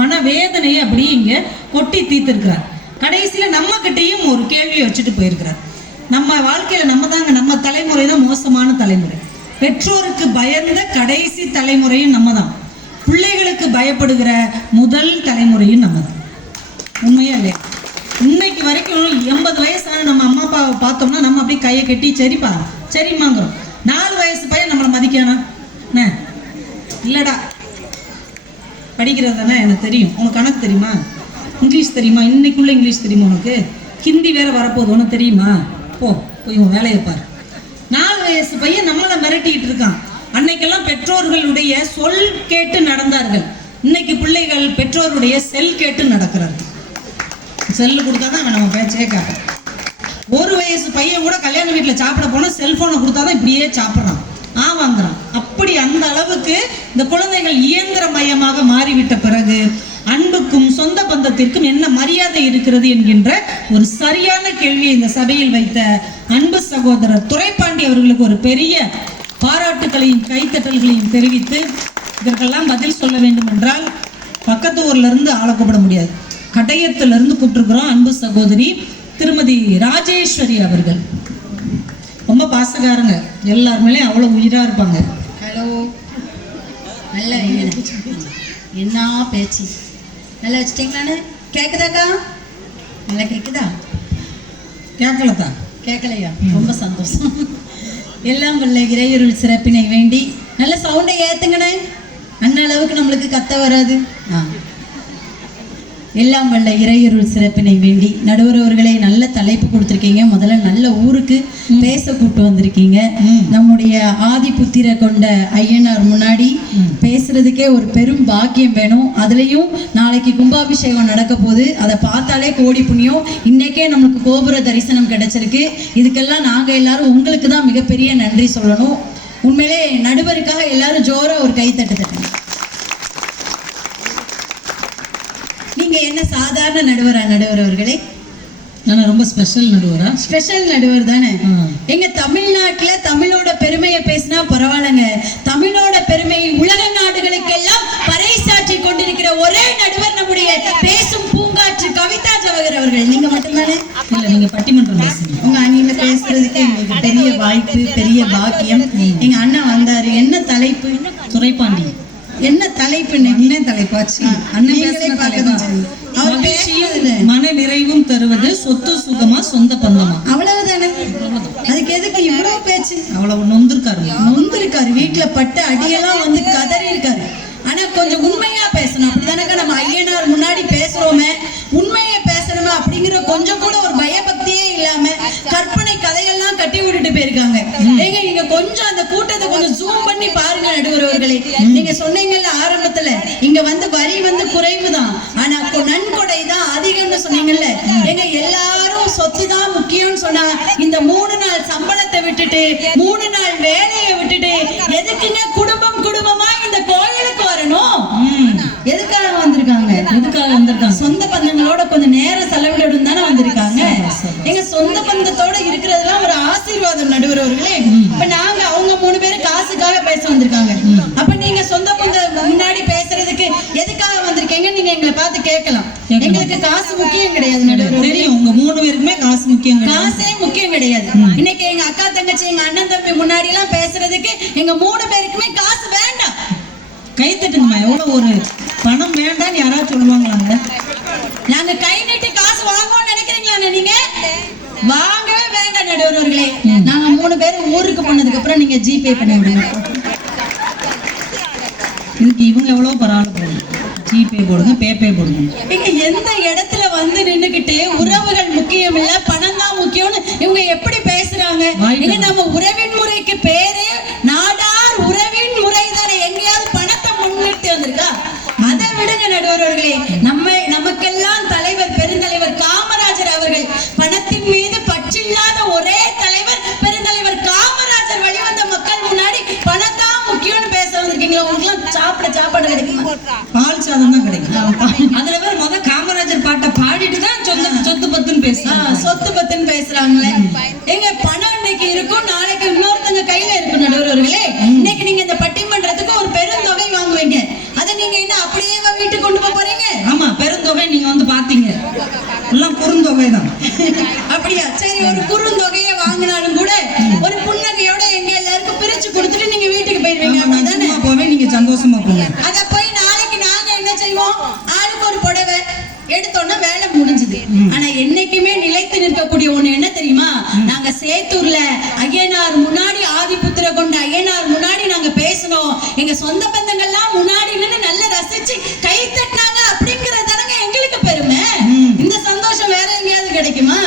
மன வேதனையை அப்படியே இங்க கொட்டி தீர்த்திருக்கிறார். கடைசியில நம்ம கிட்டையும் ஒரு கேள்வியை வச்சுட்டு போயிருக்கிறார். நம்ம வாழ்க்கையில நம்ம தலைமுறை தான் மோசமான தலைமுறை. பெற்றோருக்கு பயந்த கடைசி தலைமுறையும் நம்ம தான். பிள்ளைகளுக்கு பயப்படுகிற முதல் தலைமுறையும் நம்ம தான். உண்மையா இல்லையா? இன்னைக்கு வரைக்கும் 80 வயசான நம்ம அம்மா அப்பாவை பார்த்தோம்னா நம்ம அப்படியே கையை கட்டி சரிப்பா சரிம்மாங்கிறோம். 4 வயசு பையன் நம்மளை மதிக்கானா? இல்லடா படிக்கிறது தானே எனக்கு தெரியும். உனக்கு கணக்கு தெரியுமா? இங்கிலீஷ் தெரியுமா? இன்னைக்குள்ள இங்கிலீஷ் தெரியுமா? உனக்கு ஹிந்தி வேற வரப்போகுது, உனக்கு தெரியுமா? போய் உன் வேலையை பாரு. 4 வயசு பையன் நம்மளை மிரட்டிட்டு இருக்கான். அன்னைக்கெல்லாம் பெற்றோர்களுடைய சொல் கேட்டு நடந்தார்கள். இன்னைக்கு பிள்ளைகள் பெற்றோருடைய செல் கேட்டு நடக்கிறார்கள். செல்லு கொடுத்தாதான் அவன் நம்ம பேச்சே கேட்க. 1 வயசு பையன் கூட கல்யாண வீட்டில் சாப்பிட போனா செல்போனை கொடுத்தாதான் இப்படியே சாப்பிட்றான், வாங்குறான். அப்படி அந்த அளவுக்கு இந்த குழந்தைகள் இயந்திர மையமாக மாறிவிட்ட பிறகு அன்புக்கும் சொந்த பந்தத்திற்கும் என்ன மரியாதை இருக்கிறது என்கின்ற ஒரு சரியான கேள்வியை இந்த சபையில் வைத்த அன்பு சகோதரர் துரைப்பாண்டி அவர்களுக்கு ஒரு பெரிய பாராட்டுகளையும் கைத்தட்டல்களையும் தெரிவித்து, இதற்கெல்லாம் பதில் சொல்ல வேண்டும் என்றால் பக்கத்து ஊர்ல இருந்து ஆளை கூப்பிட முடியாது. கடையத்துல இருந்து கூப்பிட்டுருக்கிறோம் அன்பு சகோதரி திருமதி ராஜேஸ்வரி அவர்கள். ரொம்ப பாசக்காரங்க, எல்லாருமே அவ்வளோ உயிரா இருப்பாங்க. ஹலோ, நல்ல என்ன பேச்சு நல்லா வச்சுட்டீங்களான்னு கேட்குதாக்கா? நல்லா கேட்குதா? கேட்கலத்தா? கேட்கலையா? ரொம்ப சந்தோஷம். எல்லாம் வல்ல இறையருள் சிறப்பினை வேண்டி நல்ல சவுண்டை ஏற்றுங்கண்ணே. அண்ணன் அளவுக்கு நம்மளுக்கு கத்த வராது. எல்லாம் வல்ல இறையருள் சிறப்பினை வேண்டி நடுவர் அவர்களே நல்ல தலைப்பு கொடுத்துருக்கீங்க. முதல்ல நல்ல ஊருக்கு பேச கூப்பிட்டு வந்திருக்கீங்க. நம்முடைய ஆதி புத்திர கொண்ட ஐயனார் முன்னாடி பேசுறதுக்கே ஒரு பெரும் பாக்கியம் வேணும். அதுலேயும் நாளைக்கு கும்பாபிஷேகம் நடக்க போது அதை பார்த்தாலே கோடி புண்ணியம். இன்னைக்கே நமக்கு கோபுர தரிசனம் கிடைச்சிருக்கு. இதுக்கெல்லாம் நாங்கள் எல்லாரும் உங்களுக்கு தான் மிகப்பெரிய நன்றி சொல்லணும். உண்மையிலே நடுவருக்காக எல்லாரும் ஜோரா ஒரு கை தட்டு தட்டுங்க. நீங்க என்ன சாதாரண நடுவரா நடுவர் அவர்களே? நான் ரொம்ப ஸ்பெஷல் நடுவரா? ஸ்பெஷல் நடுவர் தானே. எங்க தமிழ்நாட்டுல தமிழோட பெருமையை பேசினா பரவாயில்லைங்க. தமிழோட பெருமையை உலக நாடுகளுக்கெல்லாம் பறைசாற்றி கொண்டிருக்கிற ஒரே நடுவர் நம்முடைய பேசும் பூங்காற்று கவிதா ஜவஹர் அவர்கள். நீங்க மட்டும்தானே? இல்ல, நீங்க பட்டிமன்றம் பேசுங்க. உங்க அணியில பேசுறதுக்கு எங்களுக்கு பெரிய வாய்ப்பு, பெரிய பாக்கியம். எங்க அண்ணன் வந்தாரு. என்ன தலைப்பு? துரைப்பாண்டி. என்ன தலைப்பு? அண்ணன் தலைப்பாச்சு. மன நிறைவும் தருவது சொத்து சுகமா சொந்த பந்தமா? அவ்வளவுதானே. அதுக்கு எதுக்கு இவ்வளவு பேச்சு? அவ்வளவு நொந்திருக்காரு. வீட்டுல பட்ட அடியெல்லாம் வந்து கதறி இருக்காரு. ஆனா கொஞ்சம் உண்மையா பேசணும். அப்படிதானக்கா நம்ம ஐயனார் முன்னாடி பேசுறோமே, உண்மையை பேசணுமா அப்படிங்கிற கொஞ்சம் கூட ஒரு பயபக்தியே இல்லாம கற்பனை கதையெல்லாம் கட்டி விட்டுட்டு போயிருக்காங்க. ஏங்க நீங்க கொஞ்சம் அந்த கூட்டத்தை கொஞ்சம் ஜூம் பண்ணி பாருங்க நடுவர்களே. நீங்க சொன்னீங்கல்ல ஆரம்பத்துல இங்க வந்து வரி வந்து குறைவுதான், ஆனா நன்கொடை தான் அதிகம்னு சொன்னீங்கல்ல. எங்க எல்லாரும் சொத்து தான் முக்கியம்னு சொன்னா இந்த 3 நாள் சம்பளத்தை விட்டுட்டு 3 நாள் வேலையை விட்டுட்டு எதுக்குங்க குடும்பமா இந்த கோயிலுக்கு வரணும்? எதுக்காக வந்திருக்காங்க? சொந்த பந்தங்களோட கொஞ்சம் நேரம் செலவிடணும் தானே வந்திருக்காங்க. எங்க சொந்த பந்தத்தோட இருக்கிறதுலாம் ஒரு ஆசீர்வாதம் நடுவர் அவர்களே. இப்ப நாங்க அவங்க 3 பேரும் காசுக்காக பேச வந்திருக்காங்க. அப்ப நீங்க சொந்த பந்த முன்னாடி பேசுறதுக்கு எதுக்காக வந்திருக்கீங்க நீங்க எங்களை பார்த்து கேட்கலாம். எங்களுக்கு காசு முக்கியம் கிடையாது நடுவர். தெரியும், உங்க 3 பேருக்குமே காசு முக்கியம். காசே முக்கியம் கிடையாது. இன்னைக்கு எங்க அக்கா தங்கச்சி எங்க அண்ணன் தம்பி முன்னாடி எல்லாம் பேசுறதுக்கு எங்க 3 பேருக்குமே காசு வேண்டாம். கை தட்டுங்கம்மா. எவ்வளவு ஒரு பணம் வேண்டாம்னு யாராவது சொல்லுவாங்களாங்க? நாங்க கை நீட்டி காசு வாங்குவோம்னு நினைக்கிறீங்களா? நீங்க வாங்கவே வேண்டாம் நடுவர்களே. நாங்க 3 பேரும் ஊருக்கு போனதுக்கு அப்புறம் நீங்க ஜிபே பண்ணி விடுங்க. இதுக்கு இவங்க எவ்வளவு பரவாயில்ல போடுங்க, ஜிபே போடுங்க, பேபே போடுங்க. நீங்க எந்த இடத்துல வந்து நின்னுகிட்டு உறவுகள் முக்கியம் இல்ல பணம் தான் முக்கியம்னு இவங்க எப்படி பேசுறாங்க? இங்க நம்ம உறவின் முறைக்கு பேரு நாடார் உறவின் முறை தானே. எங்கேயாவது பணத்தை முன்னிட்டு வந்திருக்கா? அதை விடுங்க நடுவர்களே. நமக்கெல்லாம் தலைவர் பெருந்தலைவர் காமராஜர் அவர்கள். பணத்தின் மீது பற்றில்லாத ஒரே தலைவர் பெருந்தலைவர் காமராஜர். வழிவந்த மக்கள் முன்னாடி பணம் தான் முக்கியம்னு பேச வந்திருக்கீங்களா? உங்களுக்கு சாப்பாடு கிடைக்கும், பால் சாதம் தான் கிடைக்கும். அதுல வேற காமராஜர் பாட்டை பாடிட்டு தான் சொத்து பத்துன்னு பேசுறாங்களே. எங்க பணம் இன்னைக்கு இருக்கும், நாளைக்கு இன்னொருத்தங்க கையில இருக்கும் நடுவர்களே. இன்னைக்கு நீங்க இந்த பட்டிமன்றத்துக்கு ஒரு பெருந்தொகை வாங்குவீங்க. அதை நீங்க என்ன அப்படியே வீட்டுக்கு கொண்டு போறீங்க? முறைதான். அப்படியா? சரி, ஒரு குறுந்தொகையை வாங்கினாலும் கூட ஒரு புன்னகையோட எங்க எல்லாருக்கும் பிரிச்சு கொடுத்துட்டு நீங்க வீட்டுக்கு போயிருவீங்க, அப்படிதானே? போவேன், நீங்க சந்தோஷமா போங்க. அத போய் நாளைக்கு நாங்க என்ன செய்வோம்? ஆளுக்கு ஒரு புடவை எடுத்தோன்னா வேலை முடிஞ்சது. ஆனா என்னைக்குமே நிலைத்து நிற்கக்கூடிய ஒண்ணு என்ன தெரியுமா? நாங்க சேத்தூர்ல ஐயனார் முன்னாடி, ஆதிபுத்திர கொண்ட ஐயனார் முன்னாடி நாங்க பேசணும். எங்க சொந்த பந்தங்கள்லாம் முன்னாடி நின்று நல்லா ரசிச்சு கை தட்டினாங்க அப்படிங்கறதானங்க எங்களுக்கு பெருமை. இந்த சந்தோஷம் வேற எங்கேயாவது கிடைக்குமா?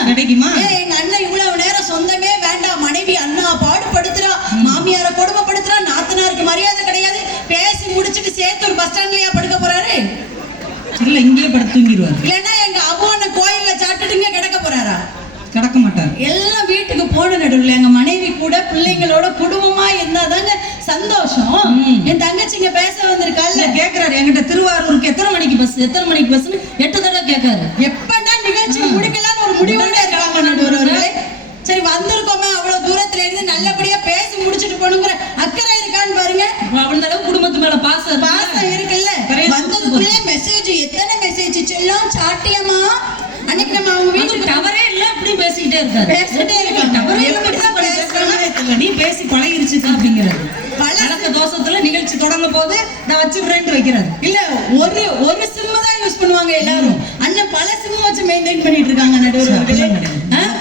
எங்க அண்ணன் இவ்வளவு நேரம் சொந்தமே வேண்டாம், மனைவி அண்ணா பாடுபடுத்துறா, மாமியார கொடுமைப்படுத்துறா, நாத்தனாருக்கு மரியாதை கிடையாது, பேசி முடிச்சிட்டு சேத்தூர் பஸ் ஸ்டாண்ட்லயா படுக்க போறாரு? இல்ல, இங்கேயே படுத்து தூங்கிடுவாரு. இல்லன்னா எங்க அவ்வளவு கோயில்ல சாப்பிட்டுட்டு கிடக்க போறாரா? கிடக்க மாட்டார். எல்லாம் வீட்டுக்கு போன நடுவில் எங்க மனைவி கூட பிள்ளைங்களோட குடும்பமா இருந்தாதாங்க சந்தோஷம். என் தங்கச்சிங்க பேச வந்திருக்கால, கேக்குறாரு என்கிட்ட, திருவாரூருக்கு எத்தனை மணிக்கு பஸ் 8 தடவை கேட்காரு. எப்படா நிகழ்ச்சி முடிக்கலாம்னு ஒரு முடிவோட இருக்காங்க நடுவர்களே. சரி, வந்திருக்கோமே அவ்வளவு தூரத்துல இருந்து நல்லபடியா பேசி முடிச்சுட்டு போகணுங்கிற அக்கறை இருக்கான்னு பாருங்க. அந்த அளவு குடும்பத்து மேல பாசம் இருக்குல்ல. வந்ததுக்குள்ளே மெசேஜ், எத்தனை மெசேஜ் செல்லும் சாட்டியமா. அன்னைக்கு நம்ம அவங்க வீட்டுக்கு டவரே இல்ல, அப்படி பேசிக்கிட்டே இருக்காரு. நீ பேசி பழகிருச்சு அப்படிங்கிறது. பழக்க தோஷத்துல நிகழ்ச்சி தொடங்க போது நான் வச்சுக்கிறேன்னு வைக்கிறாரு. இல்ல, ஒரு சிம் தான் யூஸ் பண்ணுவாங்க எல்லாரும். அண்ணன் பல சிம் வச்சு மெயின்டைன் பண்ணிட்டு இருக்காங்க நடுவர்களே.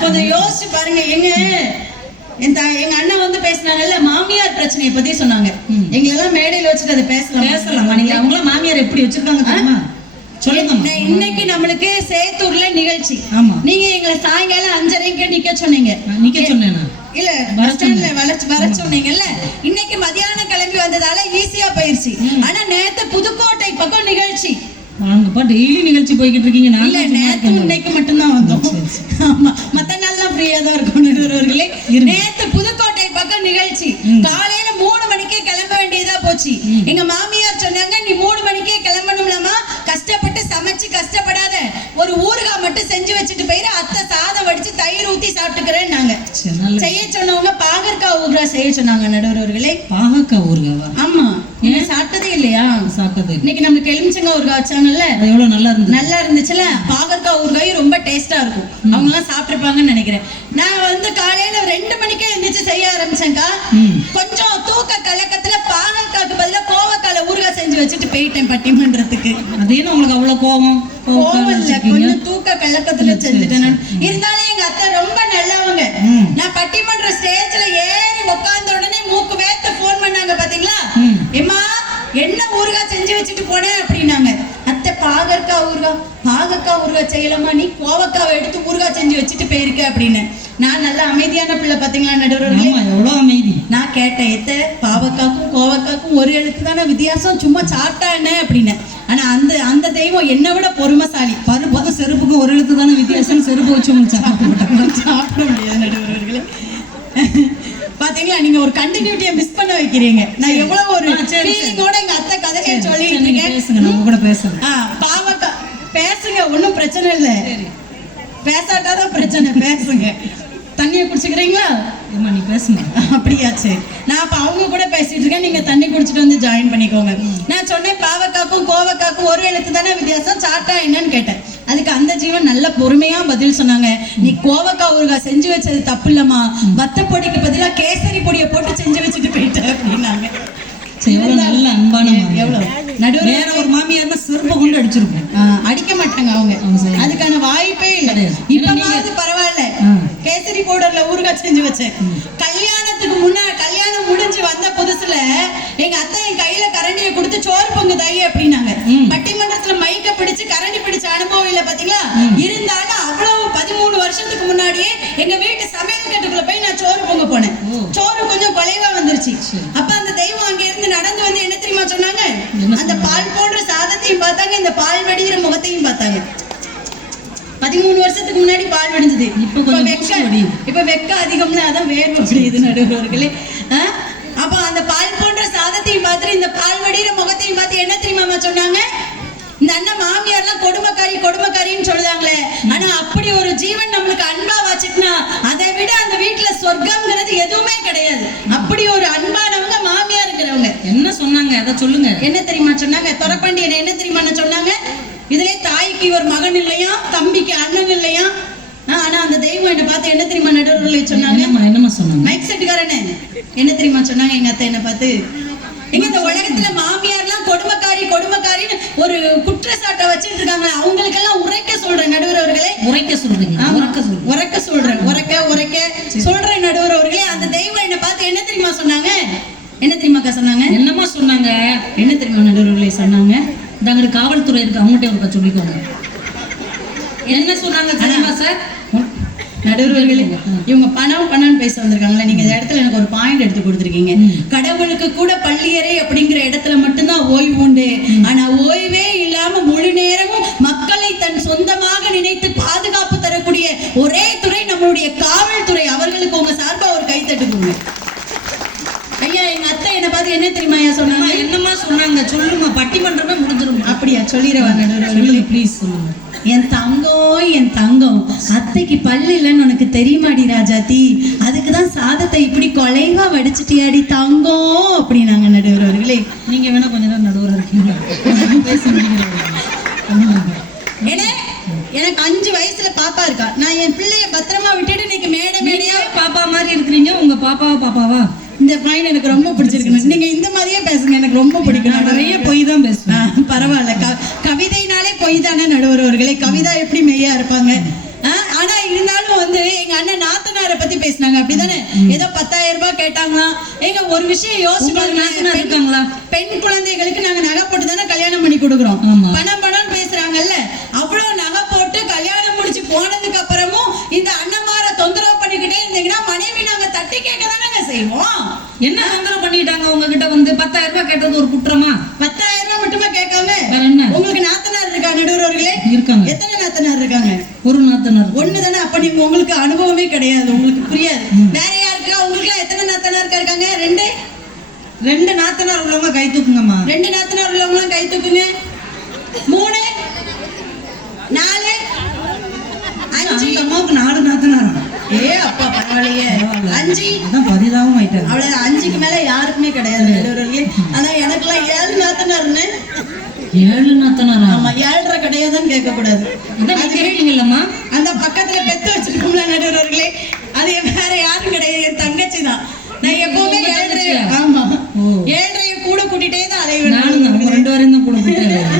கொஞ்சம் யோசிச்சு பாருங்க. எங்க அண்ணன் வந்து பேசினாங்கல்ல, மாமியார் பிரச்சனையை பத்தி சொன்னாங்க. எங்க எல்லாம் மேடையில வச்சுட்டு அதை பேசலாமா? நீங்க அவங்கள மாமியார் எப்படி வச்சிருக்காங்க தெரியுமா? சொல்லுங்க. இன்னைக்கு நம்மளுக்கு சேத்தூர்ல நிகழ்ச்சி. நீங்க எங்களை சாயங்காலம் 5:30க்கு நிக்க சொன்னீங்க. இல்ல, பஸ் ஸ்டாண்ட்ல வர சொன்னீங்கல்ல. இன்னைக்கு மதியானம் கிளம்பி வந்ததால ஈஸியா போயிருச்சு. ஆனா நேத்து புதுக்கோட்டை பக்கம் நிகழ்ச்சி. டெய்லி நிகழ்ச்சி போய்கிட்டு இருக்கீங்க. இல்ல, நேத்து இன்னைக்கு மட்டும்தான் வந்தோம். ஆமா, மத்த நாள்லாம் ஃப்ரீயா தான் இருக்கும் நடுவர்களே. நேத்து புதுக்கோட்டை பக்கம் நிகழ்ச்சி. காலையில 3 மணிக்கே கிளம்ப வேண்டியதா போச்சு. எங்க மாமியார் சொன்னாங்க, நீ 3 மணிக்கே கிளம்பணும்லாமா, கஷ்டப்பட்டு சமைச்சு கஷ்டப்படாத, ஒரு ஊறுகாய் மட்டும் செஞ்சு வச்சுட்டு போயிரு, அத்தை சாதம் வடிச்சு தயிர் ஊத்தி சாப்பிட்டுக்கிறேன்னாங்க. செய்ய சொன்னவங்க பாகற்காய் ஊறுகாய் செய்ய சொன்னாங்க நடுவர்களே. பாகற்காய் ஊறுகாவா? ஆமா. நீங்க சாப்பிட்டதே இல்லையா? சாப்பிட்டது. இன்னைக்கு நம்மளுக்கு எலுமிச்சங்காய் ஊறுகாய் வச்சாங்கல்ல, எவ்வளவு நல்லா இருந்துச்சுல. பாகற்காய் ஊறுகாய் ரொம்ப டேஸ்டா இருக்கும். அவங்க எல்லாம் சாப்பிட்டுருப்பாங்கன்னு நினைக்கிறேன். நான் வந்து காலையில 2 மணிக்கே எந்திரிச்சு செய்ய ஆரம்பிச்சேன்க்கா. கொஞ்சம் தூக்க கலக்கத்துல பாகற்காய்க்கு பதிலா கோவக்கால ஊறுகாய் செஞ்சு வச்சுட்டு போயிட்டேன் பட்டிமன்றத்துக்கு. அதே உங்களுக்கு அவ்வளவு கோவம் இல்ல, கொஞ்சம் தூக்க கலக்கத்துல செஞ்சுட்டேன். இருந்தாலும் எங்க அத்தை ரொம்ப நல்லவங்க. நான் பட்டிமன்ற ஸ்டேஜ்ல ஏறி உட்கார்ந்த உடனே மூக்கு வேத்து போன் பண்ணாங்க, பாத்தீங்களா? எம்மா, என்ன ஊறுகாய் செஞ்சு வச்சுட்டு போனேன் அப்படின்னாங்க. அத்தை, பாகற்காய் ஊறுகாய் செய்யலாமா, நீ கோவக்காவை எடுத்து ஊறுகாய் செஞ்சு வச்சுட்டு போயிருக்க அப்படின்னு. நான் நல்ல அமைதியான பிள்ளை பாத்தீங்களா நடுவர்களே? எவ்வளவு அமைதி. நான் கேட்டேன், எத்த பாவக்காக்கும் கோவக்காக்கும் ஒரு எழுத்து தானே வித்தியாசம், சும்மா சாப்பிட்டா என்ன அப்படின்னு. ஆனா அந்த தெய்வம் என்னை விட பொறுமைசாலி. பருப்பு செருப்புக்கும் ஒரு எழுத்து தானே வித்தியாசம். செருப்பு வச்சு சாப்பிட முடியாது நடுவர்களே. பாத்தீங்களா, நீங்க ஒரு கண்டினியூட்டியை மிஸ் பண்ண வைக்கிறீங்க. நான் எவ்வளவு ஒரு ஃபீலிங்கோட எங்க அத்தை கதையை சொல்லிட்டு இருக்கேன். நம்ம கூட பேசுறேன். பாவக்கா பேசுங்க, ஒன்னும் பிரச்சனை இல்லை. பேசாட்டாதான் பிரச்சனை, பேசுங்க. தண்ணியை குடிச்சுக்கிறீங்களா? நீ பேசுங்க. அப்படியா? சரி, நான் அப்ப அவங்க கூட பேசிட்டு இருக்கேன், நீங்க தண்ணி குடிச்சிட்டு வந்து ஜாயின் பண்ணிக்கோங்க. நான் சொன்னேன், பாவக்காக்கும் கோவக்காக்கும் ஒரு எழுத்து தானே வித்தியாசம், சாப்பிட்டா என்னன்னு கேட்டேன். அதுக்கு அந்த ஜீவன் நல்ல பொறுமையா பதில் சொன்னாங்க. நீ கோவக்காய் ஊறுகாய் செஞ்சு வச்சது தப்பு இல்லம்மா, வத்த பொடிக்கு பதிலா கேசரி பொடியை போட்டு செஞ்சு வச்சுட்டு போயிட்டேன் அப்படின்னாங்க. நல்ல அன்பான நடுவர். வேற ஒரு மாமியார் செருப்பை கொண்டு அடிச்சிருக்கோம். அடிக்க மாட்டாங்க அவங்க, அதுக்கான வாய்ப்பே இல்லை. இப்ப பரவாயில்ல, கேசரி பவுடர்ல ஊறுகாய் செஞ்சு வச்சேன். கல்யாணத்துக்கு முன்னாடி, கல்யாணம் முடிஞ்சு வந்த புதுசுல எங்க அத்தை என் கையில கரண்டியை கொடுத்து சோறு பொங்கு தாயி அப்படின்னாங்க. பட்டிமன்றத்துல மைக்க பிடிச்சு கரண்டி பிடிச்ச அனுபவம் இல்ல பாத்தீங்களா? இருந்தாலும் அவ்வளவு 13 வருஷத்துக்கு முன்னாடியே எங்க வீட்டு சமையல் கட்டுக்குள்ள போய் நான் சோறு பொங்க போனேன். சோறு கொஞ்சம் குலைவா வந்துருச்சு. அப்ப அந்த தெய்வம் அங்க இருந்து நடந்து வந்து என்ன தெரியுமா சொன்னாங்க? அந்த பால் போன்ற சாதத்தையும் பார்த்தாங்க, இந்த பால் வடிகிற முகத்தையும் பார்த்தாங்க. 13 வருஷத்துக்கு முன்னாடி பால் வடிஞ்சது, இப்ப வெக்க அதிகம்ல, அதான் வேர்வை வடியுது நடுவர்களே. அப்ப அந்த பால் போன்ற சாதத்தையும் பார்த்துட்டு இந்த பால் வடிகிற முகத்தையும் பார்த்து என்ன தெரியுமா சொன்னாங்க? இந்த அண்ணன் மாமியார்லாம் கொடுமைக்காரின்னு சொல்லுதாங்களே, ஆனா அப்படி ஒரு ஜீவன் நம்மளுக்கு அன்பா வச்சுட்டுனா அதை விட அந்த வீட்டுல சொர்க்கம்ங்கிறது எதுவுமே கிடையாது. அப்படி ஒரு அன்பானவங்க மாமியாருங்கிறவங்க. என்ன சொன்னாங்க அதை சொல்லுங்க. என்ன தெரியுமா சொன்னாங்க? தொரப்பாண்டியன் என்ன தெரியுமா சொன்னாங்க? இதுல தாய்க்கு ஒரு மகன் இல்லையா, தம்பிக்கு அண்ணன் இல்லையா, பார்த்து என்ன தெரியுமா நடுவர்களே சொன்னாங்க? என்னம்மா சொன்னாங்க? மைக் செட்டுக்காரனே என்ன தெரியுமா சொன்னாங்க எங்க அத்தை என்ன பார்த்து? எங்க இந்த உலகத்துல மாமியார்லாம் கொடுமைக்காரின்னு ஒரு குற்றச்சாட்டை வச்சுட்டு இருக்காங்க. அவங்களுக்கெல்லாம் உரைக்க சொல்றேன் நடுவர் அவர்களே. உரைக்க சொல்றேன் நடுவர் அவர்களே. அந்த தெய்வம் என்ன பார்த்து என்ன தெரியுமா சொன்னாங்க? என்ன தெரியுமாக்கா சொன்னாங்க? என்னம்மா சொன்னாங்க? என்ன தெரியுமா நடுவர்களே சொன்னாங்க? அங்க காவல்துறை இருக்கு, அவங்ககிட்ட ஒருக்கா சொல்லிக்கோங்க. என்ன சொன்னாங்க தெரியுமா சார்? நடுவர்களே, இவங்க பணம்னு பேச வந்திருக்காங்களா? நீங்க இந்த இடத்துல எனக்கு ஒரு பாயிண்ட் எடுத்து கொடுத்துருக்கீங்க. கடவுளுக்கு கூட பள்ளியறை அப்படிங்கிற இடத்துல மட்டும்தான் ஓய்வு உண்டு. ஆனா ஓய்வே இல்லாம முழு நேரமும் மக்களை தன் சொந்தமாக நினைத்து பாதுகாப்பு தரக்கூடிய ஒரே துறை நம்மளுடைய காவல்துறை. அவர்களுக்கு உங்க சார்பா ஒரு கைத்தட்டு கொடுங்க ஐயா. எங்க அத்தை என்ன பார்த்து என்ன தெரியுமா ஐயா சொன்னாங்க? என்னம்மா சொன்னாங்க? சொல்லுமா, பட்டிமன்றமே முடிஞ்சிரும். அப்படியா? சொல்லிடுவாங்க நடுவர்களே, ப்ளீஸ் சொல்லுங்க. என் தங்கம் அத்தைக்கு பல்லு இல்லைன்னு உனக்கு தெரியுமாடி ராஜாத்தி? அதுக்குதான் சாதத்தை இப்படி கொலைவா வடிச்சிட்டியாடி தங்கம் அப்படின்னாங்க நடுவர் அவர்களே. நீங்க வேணா கொஞ்ச நேரம் நடுவர் இருக்கீங்களா? பேச எனக்கு 5 வயசுல பாப்பா இருக்கா. நான் என் பிள்ளைய பத்திரமா விட்டுட்டு இன்னைக்கு மேடையா பாப்பா மாதிரி இருக்கிறீங்க. உங்க பாப்பாவா? இந்த பாயிண்ட் எனக்கு ரொம்ப பிடிச்சிருக்கு. நீங்க இந்த மாதிரியே பேசுங்க, எனக்கு ரொம்ப பிடிக்கும். நான் நிறைய பொய் தான் பேசுவேன். பரவாயில்ல, கவிதைனாலே பொய் தானே நடுவர் அவர்களே. கவிதா எப்படி மெய்யா இருப்பாங்க? ஆனா இருந்தாலும் வந்து எங்க அண்ணன் நாத்தனாரை பத்தி பேசினாங்க, அப்படிதானே? ஏதோ 10,000 ரூபாய் கேட்டாங்களாம். எங்க ஒரு விஷயம் யோசிப்பாங்களா? பெண் குழந்தைகளுக்கு நாங்க நகை போட்டு தானே கல்யாணம் பண்ணி கொடுக்குறோம். பணம் பேசுறாங்கல்ல, அவ்வளவு நகை போட்டு கல்யாணம் முடிச்சு போனதுக்கு அப்புறமும் இந்த அண்ணன்மார தொந்தரவு பண்ணிக்கிட்டே இருந்தீங்கன்னா மனைவி நாங்க தட்டி கேட்க தானே செய்வோம். என்ன தொந்தரவு பண்ணிட்டாங்க உங்ககிட்ட? வந்து 10,000 ரூபாய் கேட்டது ஒரு குற்றமா? 10,000 ரூபாய் மட்டுமே கேட்காம உங்களுக்கு நாத்தனார் இருக்கா நடுவர் அவர்களே? இருக்காங்க. எத்தனை நாத்தனார் இருக்காங்க? ஒரு நாத்தனார். ஒண்ணு தானே? அப்ப நீங்க உங்களுக்கு அனுபவமே கிடையாது, உங்களுக்கு புரியாது. வேற யாருக்கா? உங்களுக்கு எத்தனை நாத்தனார் இருக்காங்க? 2 நாத்தனார் உள்ளவங்க கை தூக்குங்கம்மா. 2 நாத்தனார் உள்ளவங்க கை தூக்குங்க. 3 4 5 அம்மாவுக்கு 4 நாத்தனாரா? அப்பா பரவாயில்லையே. 5 அதான் பரிதாபம் ஆயிட்டாங்க. அவ்வளவு 5க்கு மேல யாருக்குமே கிடையாது நடுவர்களே. ஆனா எனக்குலாம் 7 நாத்தனார்னு. 7 நாத்தனாரா? ஆமா, 7.5 கிடையாதுன்னு கேட்க கூடாது. அது கேட்டீங்கல்லம்மா? அந்த பக்கத்துல பெத்து வச்சிருக்கோம்ல நடுவர்களே, அது வேற யாரும் கிடையாது, என் தங்கச்சி தான். நான் எப்பவுமே 7.5. ஆமா, 7.5 கூட கூட்டிட்டே தான் அலைவேன். நானும் 2 வரையும் தான் கூட கூட்டிட்டேன்.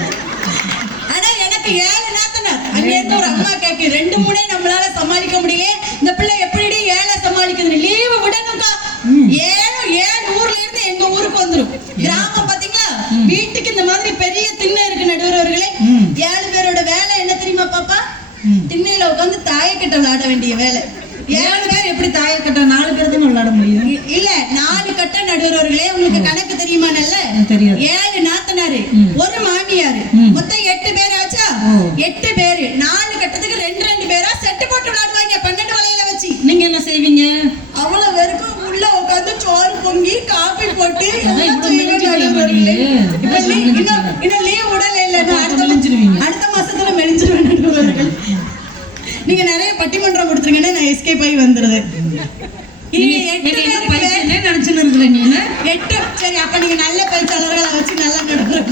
ஆனா எனக்கு 7 நாத்தனார். அங்க இருந்து ஒரு அம்மா கேக்கு 2 3 நம்மளால சமாளிக்க முடியல, இந்த பிள்ளை எப்படி 7 சமாளிக்குது? லீவு விடணும்க்கா. 7 ஊர்ல இருந்து எங்க ஊருக்கு வந்துரும். கிராமம் பாத்தீங்களா? வீட்டுக்கு இந்த மாதிரி பெரிய திண்ணை இருக்கு நடுவர் அவர்களே. 7 பேரோட வேலை என்ன தெரியுமா பாப்பா? திண்ணையில உட்காந்து தாயக்கட்டை விளையாட வேண்டிய வேலை. 7 பேர் எப்படி தாயக்கட்டை? 4 பேர் தான் விளையாட முடியும். இல்ல, 4 கட்டை நடுவர் அவர்களே. உங்களுக்கு கணக்கு தெரியுமா? நல்ல தெரியாது. 7 நாத்தனாரு, ஒரு மாமியாரு, மொத்தம் 8 பேர் ஆச்சா? 8 பேரு 4 கட்டத்துக்கு 2 பேரா செட்டு போட்டு விளையாடுவாங்க 12 வளையல வச்சு. நீங்க என்ன செய்வீங்க? அவ்வளவு பேருக்கு உள்ள உட்காந்து சோறு பொங்கி காபி போட்டு இன்னும் லீவ் உடல இல்ல, அடுத்த மாசத்துல மெலிஞ்சிருவேன் நடுவர்கள். நீங்க நிறைய பட்டிமன்றம் கொடுத்துருங்கன்னா நான் எஸ்கேப் ஆகி வந்துருது. சரி, அப்ப நீங்க நல்ல பேச்சாளர்களை வச்சு நல்லா நடுவர்.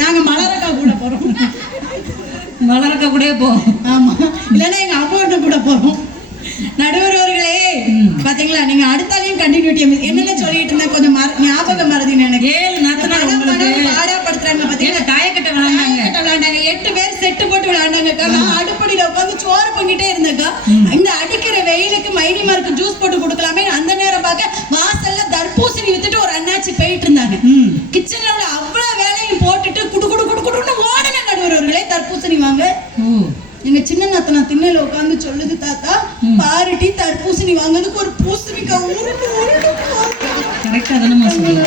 நாங்க மலரக்கா கூட போறோம். மலரக்கா கூட போ. ஆமா, இல்லன்னா எங்க அம்மா கூட போறோம். நடுவர் அவர்களே பாத்தீங்களா, நீங்க அடுத்தாலையும் கண்டினியூட்டி என்னென்ன சொல்லிட்டு இருந்தா கொஞ்சம் ஞாபகம் மறதின்னு எனக்கு. 7 நாத்தனார் பாடப்படுத்துறாங்க பாத்தீங்களா? தாயக்கட்டை விளையாண்டாங்க. 8 பேர் செட்டு போட்டு விளையாண்டாங்கக்கா. நான் அடுப்படியில உட்காந்து சோறு பொங்கிட்டே இருந்தேக்கா. இந்த அடிக்கிற வெயிலுக்கு மைனிமாருக்கு ஜூஸ் போட்டு கொடுக்கலாமே அந்த நேரம் பார்க்க வாசல்ல தர்பூசணி வித்துட்டு ஒரு அண்ணாச்சி போயிட்டு இருந்தாங்க. கிச்சன்ல உள்ள அவ்வளவு வேலையும் போட்டுட்டு குடு குடு குடு குடுன்னு ஓடுன நடுவர் அவர்களே தர்பூசணி வாங்க. எங்க சின்ன நாத்தனா திண்ணையில உட்காந்து சொல்லுது, தாத்தா பாருட்டி தர்பூசணி வாங்குறதுக்கு ஒரு பூசணிக்காய் உருட்டு உருட்டு. கரெக்டா தானே சொல்லுங்க?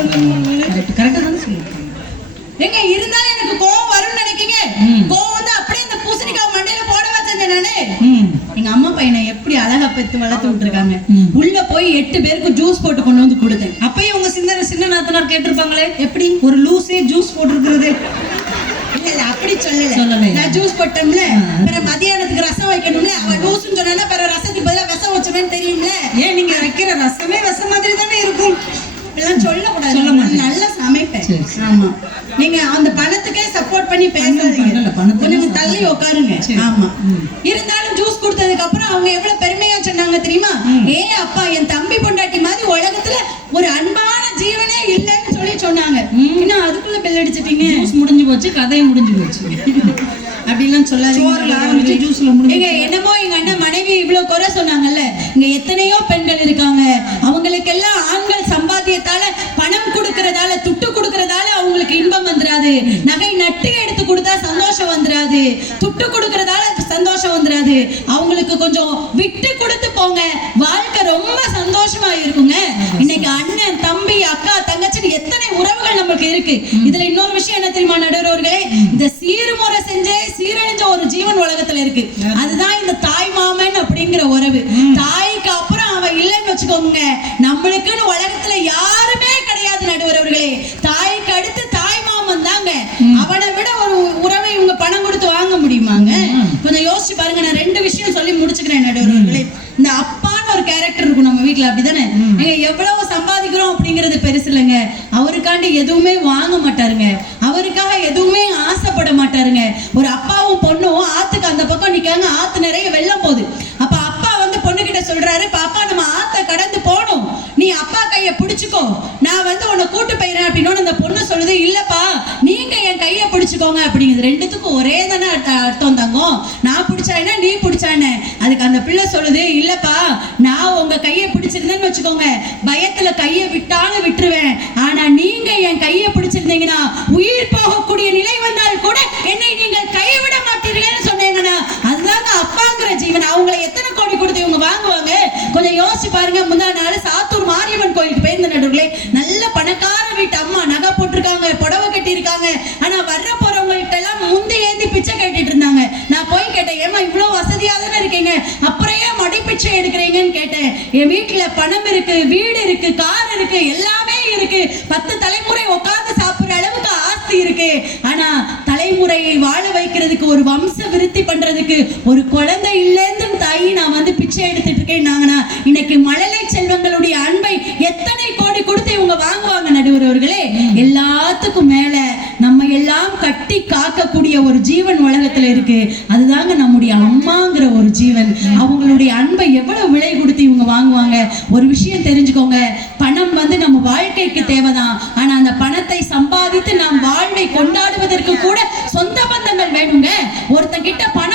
கரெக்டா தானே சொல்லுங்க? எங்க இருந்தாலும் எனக்கு கோவம் வரும்னு நினைக்கீங்க? கோவம் வந்து அப்படியே இந்த பூசணிக்காய் மண்டையில போட வச்சேன் நானு. எங்க அம்மா பையனை எப்படி அழகா பெத்து வளர்த்து விட்டுருக்காங்க. உள்ள போய் 8 பேருக்கு ஜூஸ் போட்டு கொண்டு வந்து கொடுத்தேன். அப்பயும் உங்க சின்ன நாத்தனார் கேட்டிருப்பாங்களே, எப்படி ஒரு லூசே ஜூஸ் போட்டுருக்கிறது? இல்ல அப்படி சொல்லல. நான் ஜூஸ் போட்டோம்ல, பிறகு மதியானத்துக்கு ரசம் வைக்கணும்ல, அவ லூசுன்னு சொன்னா பிறகு ரசத்துக்கு பதிலா விஷம் வச்சோம்னு தெரியும்ல. ஏன் நீங்க வைக்கிற ரசமே விஷம் மாதிரி தானே இருக்கும்? இப்பெல்லாம் சொல்லக்கூடாது. சொல்ல மாட்டேன். நல்லா சமைப்பேன். சரி. ஆமா, நீங்க அந்த பணத்துக்கே சப்போர்ட் பண்ணி பேசாதீங்க. பண்ணல, பணத்துக்கு கொஞ்சம் தள்ளி உட்காருங்க. சரி. ஆமா. இருந்தாலும் ஜூஸ் கொடுத்ததுக்கு அப்புறம் அவங்க எவ்வளவு பெருமையா சொன்னாங்க தெரியுமா? அப்பா, என் தம்பி பொண்டாட்டி மாதிரி உலகத்துல ஒரு அன்பான ஜீவனே இல்லைன்னு சொல்லி சொன்னாங்க. இன்னும் அதுக்குள்ள பெல் அடிச்சிட்டீங்க. ஜூஸ் முடிஞ்சு போச்சு, கதையும் முடிஞ்சு போச்சு. அப்படிலாம் சோறுல ஆரம்பிச்சு சொல்லாதீங்க. ஜூஸ்ல முடிஞ்சு. என்னமோ எங்க அண்ணன் மனைவி இவ்வளவு குறை சொன்னாங்கல்ல, இங்க எத்தனையோ பெண்கள் இருக்காங்க. அவங்களுக்கெல்லாம் ஆண்கள் சம்பாத்தியத்தால, பணம் கொடுக்கறதால, துட்டு கொடுக்கறதால அவங்களுக்கு இன்பம் வந்துராது. நகை நட்டு எடுத்து கொடுத்தா சந்தோஷம் வந்துராது. துட்டு கொடுக்கறதால சந்தோஷம் வந்துராது. அவங்களுக்கு கொஞ்சம் விட்டு கொடுத்து போங்க, வாழ்க்கை ரொம்ப சந்தோஷமா இருக்குங்க. இன்னைக்கு அண்ணன், தம்பி, அக்கா, தங்கச்சின்னு எத்தனை உறவுகள் நமக்கு இருக்கு. இதுல இன்னொரு விஷயம் என்ன தெரியுமா நடுவர்களே? இந்த சீர்முறை செஞ்சே சீரழிஞ்ச ஒரு ஜீவன் உலகத்துல இருக்கு. அதுதான் இந்த தாய் மாமன் அப்படிங்கிற உறவு. தாய்க்கு அப்புறம் அவன் இல்லைன்னு வச்சுக்கோங்க, நம்மளுக்குன்னு உலகத்துல யாருமே கிடையாது நடுவர்களே. தாய்க்கு அடுத்து தாய் மாமன் தாங்க. அவனை விட ஒரு உறவை இவங்க பணம் கொடுத்து வாங்க முடியுமாங்க? கொஞ்சம் யோசிச்சு பாருங்க. நான் 2 விஷயம் சொல்லி முடிச்சுக்கிறேன் நடுவர்களே. இந்த அப்பான்னு ஒரு கேரக்டர் இருக்கும் நம்ம வீட்டுல, அப்படிதானே? எவ்வளவு சம்பாதிக்கிறோம் அப்படிங்கிறது பெருசு இல்லைங்க. அவருக்காண்டி எதுவுமே வாங்க மாட்டாருங்க. அவருக்காக எதுவுமே ஆசைப்பட மாட்டாருங்க. ஒரு அப்பாவும் பொண்ணும் ஆத்துக்கு அந்த பக்கம் நிக்காங்க. ஆத்து நிறைய வெள்ளம் போகுது. அப்ப அப்பா வந்து பொண்ணு கிட்ட சொல்றாரு, பாப்பா நம்ம ஆத்த கடந்து போகணும், நீ அப்பா கைய பிடிச்சுக்கோ, நான் வந்து உன்னை கூட்டு போயிறேன் அப்படின்னு. அந்த பொண்ணு சொல்லுது, இல்லப்பா நீங்க என் கைய பிடிச்சுக்கோங்க அப்படிங்குது. ரெண்டுத்துக்கும் ஒரே தானே அர்த்தம் தங்கம். நான் பிடிச்சா என்ன, நீ பிடிச்சா என்ன? அதுக்கு அந்த பிள்ளை சொல்லுது, இல்லப்பா நான் உங்க கையை பிடிச்சிருந்தேன்னு வச்சுக்கோங்க, பயத்துல கையை விட்டாலும் விட்டுருவேன். ஆனா நீங்க என் கையை பிடிச்சிருந்தீங்கன்னா உயிர் போகக்கூடிய நிலை வந்தால் கூட என்னை நீங்கள் கைவிட மாட்டீர்கள்னு சொன்னீங்கன்னா அதுதாங்க அப்பாங்கிற ஜீவன். அவங்களை எத்தனை கோடி கொடுத்து இவங்க வாங்குவாங்க? கொஞ்சம் யோசிச்சு பாருங்க. முந்தா நாள் சாத்தூர் மாரியம்மன் கோயிலுக்கு போயிருந்த நடுவுகளே, நல்ல பணக்கார வீட்டு அம்மா, நகை போட்டிருக்காங்க, புடவை கட்டி இருக்காங்க. ஆனா வர்ற போறவங்கள்ட்ட எல்லாம் முந்தி ஏந்தி பிச்சை கேட்டுட்டு இருந்தாங்க. நான் போய் கேட்டேன், ஏமா இவ்வளவு வசதியா தானே இருக்கீங்க, அப்புறம் ஏன் மடி பிச்சை எடுக்கிறீங்கன்னு கேட்டேன். என் வீட்டுல பணம் இருக்கு, வீடு இருக்கு, கார் இருக்கு, எல்லாமே இருக்கு, 10 தலைமுறை உட்கார்ந்து சாப்பிடுற அளவுக்கு ஆஸ்தி இருக்கு. ஆனா தலைமுறையை வாழ வைக்கிறதுக்கு, ஒரு வம்ச விருத்தி பண்றதுக்கு ஒரு குழந்தை இல்லைன்னு தாயி நான் வந்து பிச்சை எடுத்துட்டு இருக்கேன். இன்னைக்கு மழலை செல்வங்களுடைய அன்பை எத்தனை கோடி கொடுத்து இவங்க வாங்குவாங்க நடுவர்களே. எல்லாத்துக்கும் மேல நம்ம எல்லாம் கட்டி காக்கக்கூடிய ஒரு ஜீவன் உலகத்துல இருக்கு. அதுதாங்க நம்முடைய அம்மாங்கிற ஒரு ஜீவன். அவங்களுடைய அன்பை எவ்வளவு விலை கொடுத்து இவங்க வாங்குவாங்க. ஒரு விஷயம் தெரிஞ்சுக்கோங்க, பணம் வந்து நம்ம வாழ்க்கைக்கு தேவைதான். ஆனா அந்த பணத்தை சம்பாதித்து நாம் வாழ்வை கொண்டாடுவதற்கு கூட சொந்த பந்தங்கள் வேணுங்க. ஒருத்தன் கிட்ட பணம்